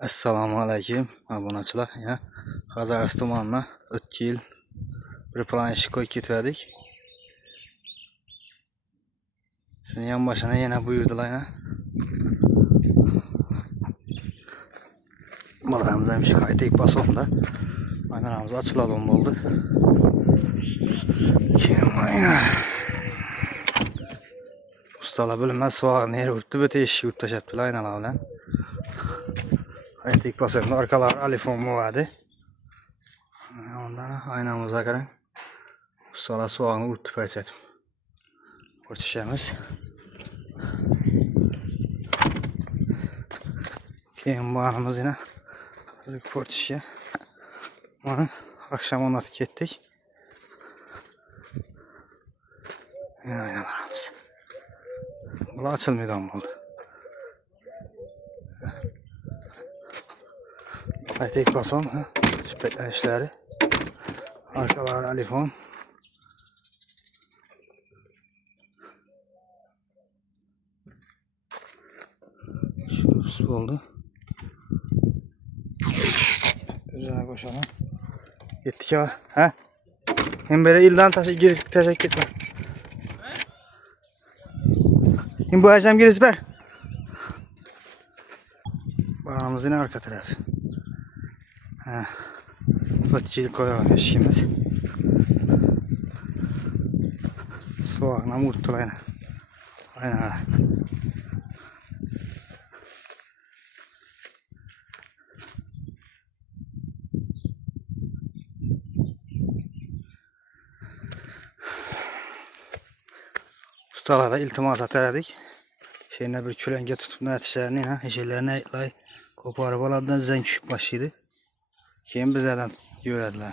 Assalamu alaykum obunachilar. Ya Qazariston tumanına o'tgan yil bir plan ish qo'yib ketdik. Shuni ham boshini yana buyurdilar ya. Mallarimiz ham shu qaytik basonda. Aynalarimiz ochiladigan bo'ldi. Keyin ustalar bilmez soğuk nere o'tdi, bu teshik o'tib tashlabdilar aynalar bilan. Qaytik basonda arkalar alifon vardı. Ondan aynamıza qarang. Ustalar soğuğunu o'tib tashlab. O'tishamiz. Keyin bu anımız yine portişe. Bunu akşam onatı ketdik. Yine aynalarımız. Bunlar açılmıyordan oldu. Tek bason, çipetlen işleri. Arkalar alifon. Şu oldu. Üzerine koşalım. Gittik ya. He? Hem böyle ildan teşekkür etme. Hem bu akşam giririz be. Bağımız yine arka tarafı. He. Batıcılık koyalım eşiğimiz. Soğukla mutlu aynen. Aynen. Ustalara iltimas ettik. Şeyine bir külenge tutup netişlerini ha, eşeğlerine ayıtlay koparıp alardan zen düşüp başladı. Keyin bizlerden görediler.